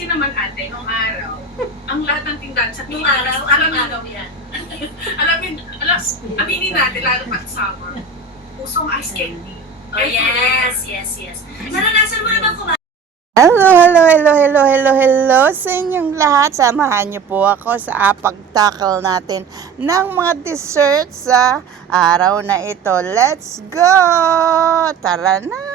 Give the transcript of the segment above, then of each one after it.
Kasi naman ate, nung araw, ang lahat ng tindahan sa Nung Pilipinas, araw, alam anong mo, araw yan? aminin natin, lalo pag summer, usong ice candy. Oh, yes. Naranasan mo na bang kumain? Hello sa inyong lahat. Samahan niyo po ako sa pagtakal natin ng mga desserts sa araw na ito. Let's go! Tara na!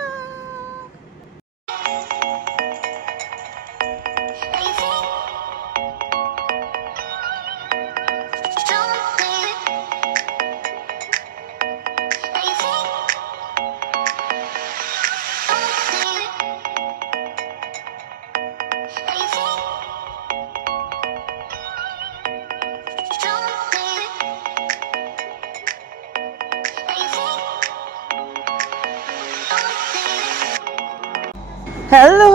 Hello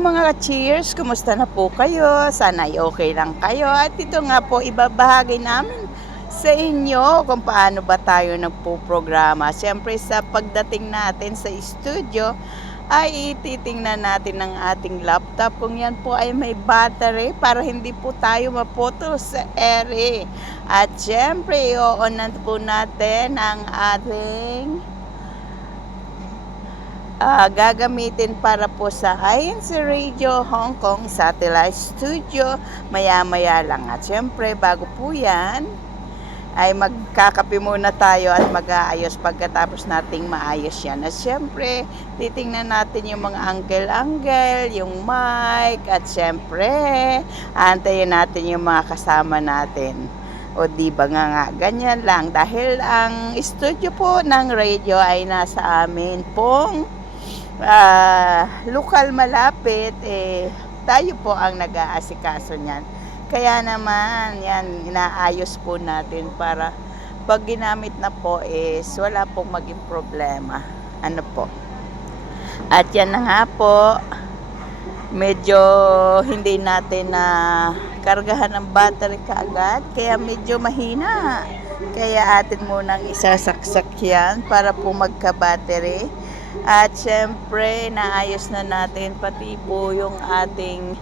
mga ka-cheers! Kumusta na po kayo? Sana ay okay lang kayo. At ito nga po, ibabahagi namin sa inyo kung paano ba tayo nagpo-programa. Siyempre sa pagdating natin sa studio, ay ititingnan natin ng ating laptop kung yan po ay may battery para hindi po tayo maputol sa ere. At siyempre, i-on po natin ang ating gagamitin para po sa INC Radio Hong Kong Satellite Studio maya lang. At syempre bago po yan ay magkakape muna tayo at mag-aayos pagkatapos nating maayos yan. At syempre titingnan natin yung mga angle, yung mic, at syempre antayin natin yung mga kasama natin. O di ba nga ganyan lang, dahil ang studio po ng radio ay nasa amin pong lokal malapit, tayo po ang nag-aasikaso niyan. Kaya naman yan, inaayos po natin para pag ginamit na po is wala pong maging problema. Ano po? At yan na nga po, medyo hindi natin na kargahan ng battery kaagad, kaya medyo mahina. Kaya atin munang isasaksak yan para po magka-battery. At syempre, naayos na natin pati po yung ating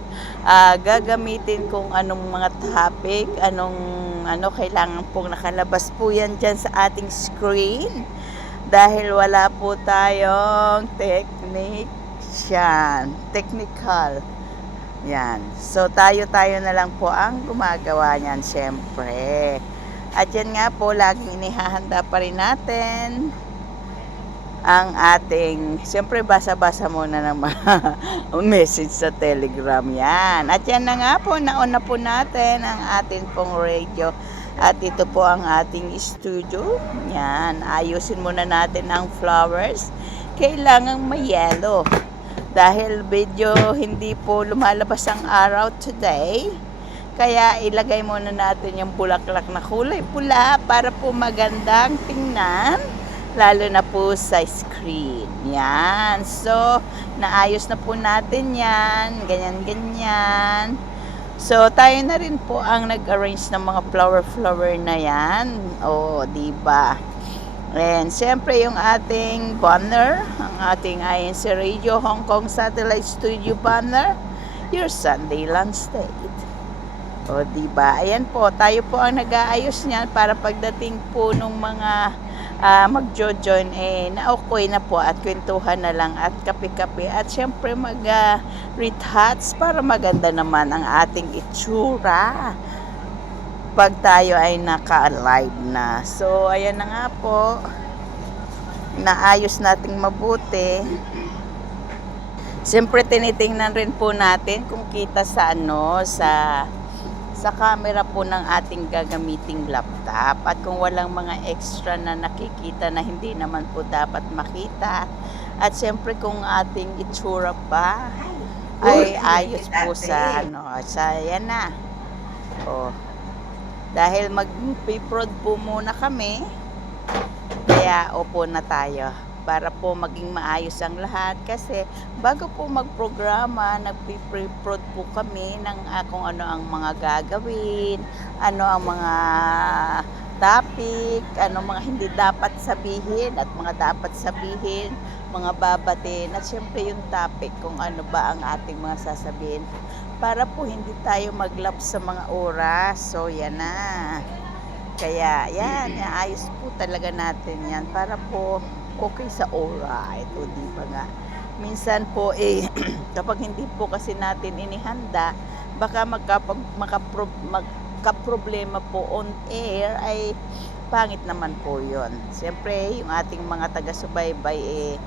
gagamitin kung anong mga topic, ano kailangan pong nakalabas po yan dyan sa ating screen. Dahil wala po tayong technical. Yan. So, tayo na lang po ang gumagawa niyan, syempre. At yan nga po, laging inihahanda pa rin natin ang ating, siyempre basa-basa muna ng mga message sa Telegram yan. At yan na nga po, naon na po natin ang ating pong radio. At ito po ang ating studio. Yan, ayusin muna natin ang flowers. Kailangang may yellow. Dahil medyo hindi po lumalabas ang araw today. Kaya ilagay muna natin yung bulaklak na kulay pula para po magandang tingnan. Lalo na po sa screen. Yan. So, naayos na po natin yan. Ganyan. So, tayo na rin po ang nag-arrange ng mga flower na yan. O, diba? And, siyempre, yung ating banner, ang ating INC Radio Hong Kong Satellite Studio banner, your Sunday Lunch Date. O, diba? Ayan po, tayo po ang nag-aayos niyan para pagdating po nung mga magjo-join, na-okay na po at kwentuhan na lang at kape-kape at syempre read hats para maganda naman ang ating itsura pag tayo ay naka-live na. So, ayan na nga po, naayos nating mabuti. Siyempre tinitingnan rin po natin kung kita sa sa camera po ng ating gagamiting laptop, at kung walang mga extra na nakikita na hindi naman po dapat makita, at siyempre kung ating itsura ba ay ayos po sa yan na. Dahil mag-prod po muna kami, kaya upo na tayo para po maging maayos ang lahat. Kasi bago po magprograma, nagpiprod po kami ng kung ano ang mga gagawin, ano ang mga topic, ano mga hindi dapat sabihin at mga dapat sabihin, mga babatiin, at syempre yung topic kung ano ba ang ating mga sasabihin para po hindi tayo maglaps sa mga oras. So yan na. Kaya yan, ayos po talaga natin yan para po okay sa oras. Ito, di ba nga? Minsan po kapag hindi po kasi natin inihanda, baka magkaproblema po on air, ay pangit naman po yon. Siyempre, yung ating mga taga-subaybay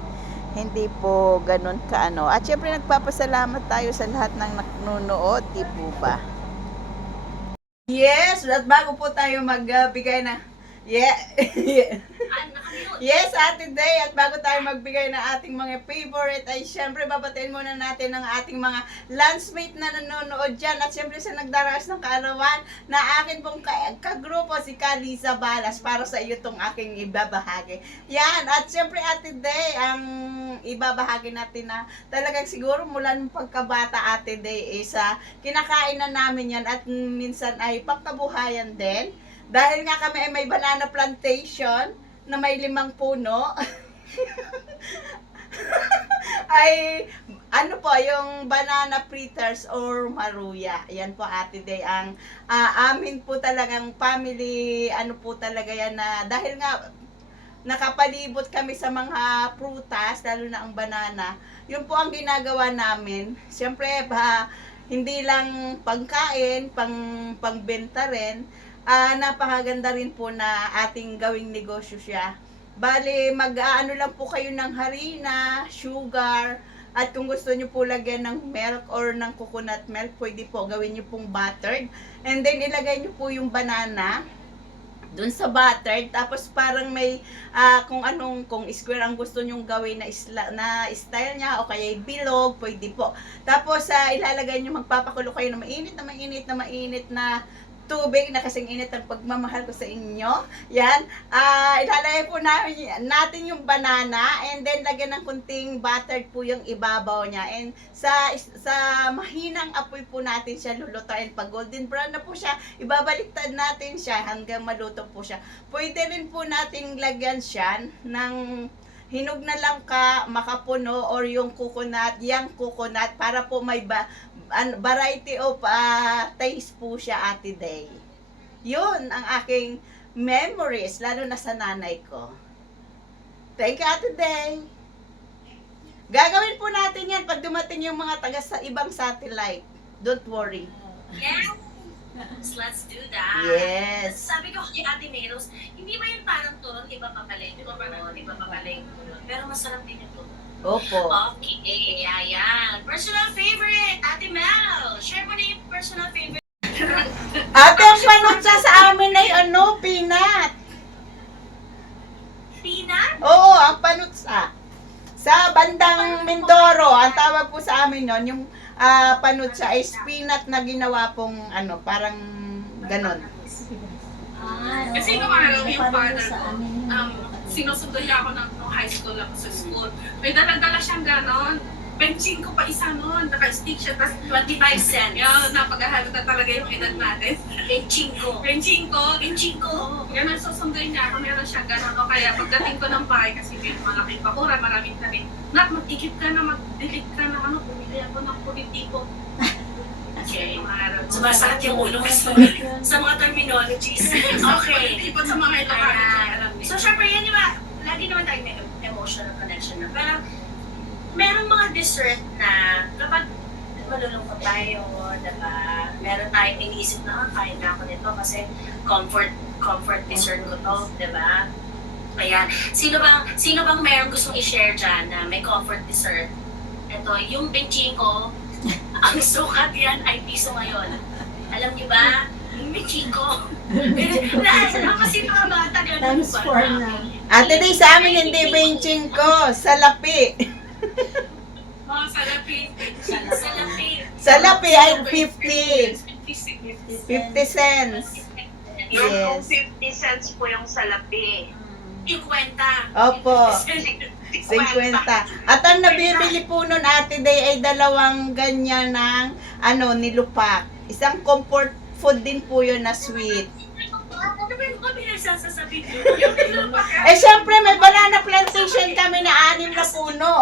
hindi po ganun kaano. At siyempre, nagpapasalamat tayo sa lahat ng nanonood, di po ba? Yes, at bago po tayo magbigay na Yes, Ate Day, at bago tayo magbigay ng ating mga favorite, ay syempre babatiin muna natin ang ating mga lunchmate na nanonood dyan. At syempre sa nagdaraos ng kaarawan na akin pong kagrupo, si Kalisa Balas, para sa iyo tong aking ibabahagi. Yan, at syempre Ate Day, ang ibabahagi natin na talagang siguro mula ng pagkabata, Ate Day, isa kinakain na namin yan at minsan ay pangkabuhayan din. Dahil nga kami ay may banana plantation na may 5 puno. Ay ano po yung banana fritters or maruya. Yan po Ate Day ang amin po talagang family ano po talaga yan na dahil nga nakapalibot kami sa mga prutas lalo na ang banana. Yun po ang ginagawa namin. Siyempre hindi lang pangkain, pangbenta rin. Napakaganda rin po na ating gawing negosyo siya. Bali, mag-aano lang po kayo ng harina, sugar, at kung gusto nyo po lagyan ng milk or ng coconut milk, pwede po gawin nyo pong buttered. And then, ilagay nyo po yung banana dun sa buttered. Tapos, parang may, kung square ang gusto nyong gawin na style niya, o kaya bilog, pwede po. Tapos, ilalagay nyo, magpapakulo kayo na mainit na tubig na kasing init ang pagmamahal ko sa inyo. Yan. Ilalagay po natin yung banana and then lagyan ng kunting buttered po yung ibabaw niya. And sa mahinang apoy po natin siya lulutuin. Pag golden brown na po siya, ibabaliktad natin siya hanggang maluto po siya. Pwede rin po nating lagyan siya ng hinog na langka, makapuno, or yung coconut, para po may variety of taste po siya, Ate Day. Yun ang aking memories, lalo na sa nanay ko. Thank you, Ate Day. Gagawin po natin yan pag dumating yung mga taga sa ibang satellite. Don't worry. Yes. Let's do that. Yes. Sabi ko kay Ate Meros, hindi ba yung parang turon, iba pa pala yung turon, iba pa pala yung turon. Pero masarap din yung turon. Opo. Okay, ayan. Personal favorite, Ate Mel. Share mo na yung personal favorite. Ate, ang panutsa sa amin ay peanut. Peanut? Oo, ang panutsa. Sa bandang Mindoro, ang tawag po sa amin nun, yung panutsa ay peanut na ginawa pong parang ganon. Kasi nung yung father ko, sinusundo niya ako ng high school ako sa school. May dala-dala siyang ganon. Benching ko pa isa nun. Naka-stick siya. Tapos 25 cents. Yan, napagahalo na talaga yung edad natin. Benching ko. Yan ang susunduin niya ako. Meron siyang ganon. O kaya pagdating ko ng bahay, kasi may malaking bakuran, maraming tanim. Mag-ikip ka na, mag-delete ka na, pumili ako ng politiko. Okay. Sumasakit yung ulo ko sa mga terminologies. Okay. Ipon sa mga ito. So, syempre, yan yung lagi naman tayo may emotional connection na. Pero, merong mga dessert na kapag malulungkot tayo, diba? Meron tayong iniisip na, kain na ako nito kasi comfort dessert ko to, diba? Ayan. Sino bang merong gustong i-share dyan na may comfort dessert? Ito, yung benching ko, ang sukat yan ay piso ngayon. Alam niyo ba? Yung benching ko. Kasi mga bata ganun Times 4 na. Ate Day, sa amin hindi benching ko, salapi. Salapi. Salapi ay 50. 56. 50 cents. Yung Yes. 50 cents po yung salapi. Yung kwenta. Opo. 50. At ang nabibili po nun, Ate Day, ay 2 ganyan ng nilupak. Isang comfort food din po yun na sweet. Ano ba yung combination sasabihin. Yung nilupak Eh, syempre, may banana plantation kami na 6 na puno.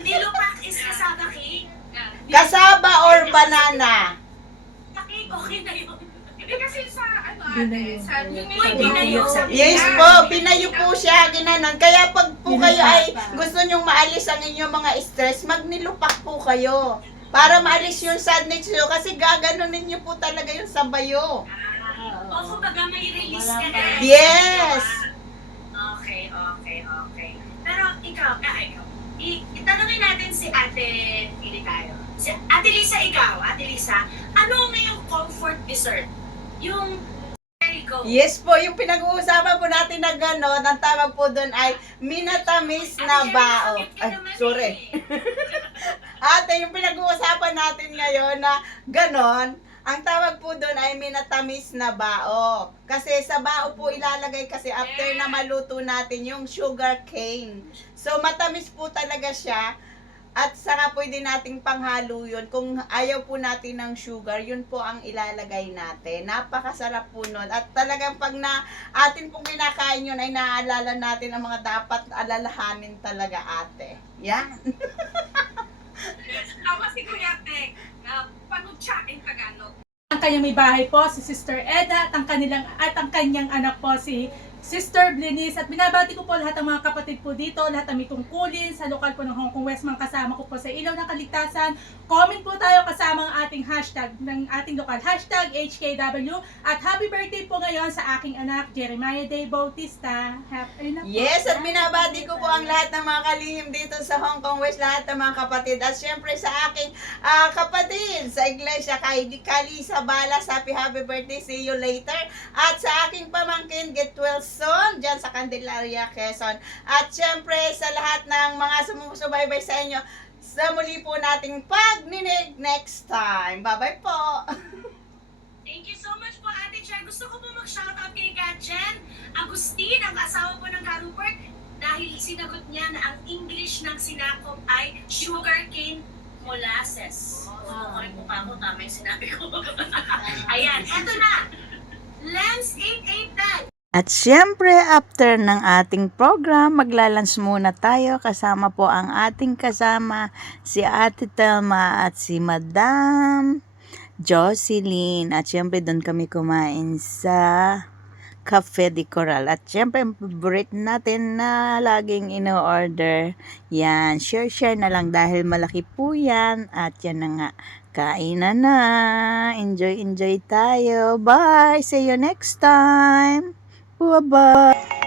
Nilupak is kasama cake. Kasaba or banana? Sa cake, okay na yun. Hindi kasi sa ano ate, sa yung Uy, binayo. Yes po, pinayo po siya, ginanon. Kaya pag po kayo ay gusto nyong maalis ang inyong mga stress, magnilupak po kayo. Para maalis yung sadness nyo, kasi gaganunin nyo po talaga yung sabayo. O kumbaga may release ka na. Yes! Okay. Pero ikaw, itanongin natin si Ate Pili tayo. Si Ate Lisa, Ate Lisa, ano na yung comfort dessert? Yung there you go. Yes po, yung pinag-uusapan po natin na gano'n, ang tawag po doon ay minatamis na bao. Ay, sorry. Ate, yung pinag-uusapan natin ngayon na gano'n, ang tawag po doon ay minatamis na bao. Kasi sa bao po ilalagay kasi after na maluto natin yung sugar cane. So matamis po talaga siya. At saka pwede nating panghalo yun. Kung ayaw po natin ng sugar, yun po ang ilalagay natin. Napakasarap po nun. At talagang pag na atin pong kinakain yun, ay naaalala natin ang mga dapat alalahanin talaga, ate. Yan. Tama si Kuya Tek, panutsa in Tagalog. Ang kanyang may bahay po si Sister Eda at ang kanyang anak po si Sister Blinis. At binabati ko po lahat ng mga kapatid po dito, lahat ng may tungkulin sa lokal po ng Hong Kong West, mga kasama ko po sa Ilaw ng Kaligtasan. Comment po tayo kasama ang ating hashtag ng ating lokal, hashtag HKW. At happy birthday po ngayon sa aking anak, Jeremiah Day Bautista. Yes, at binabati ko po ang lahat ng mga kalihim dito sa Hong Kong West, lahat ng mga kapatid. At syempre sa aking kapatid sa iglesia, kay Kalisa Balas, happy birthday, see you later. At sa aking pamangkin, get well soon, dyan sa Candelaria, Quezon. At syempre sa lahat ng mga sumusubaybay sa inyo, sa muli po nating pagninig next time. Bye-bye po! Thank you so much po, Ate Che. Gusto ko po mag-shoutout kay Jen Agustin, ang asawa po ng Karupert, dahil sinagot niya na ang English ng sinakop ay sugarcane molasses. Correct po pa ako, tama yung sinabi ko. Ayan, eto na. Lens 889. At syempre, after ng ating program, maglalunch muna tayo. Kasama po ang ating kasama, si Ate Telma at si Madam Jocelyn. At syempre, doon kami kumain sa Cafe de Coral. At syempre, ang favorite natin na laging ino-order. Yan, share na lang dahil malaki po yan. At yan na nga, kainan na. Enjoy tayo. Bye! See you next time! Bye-bye!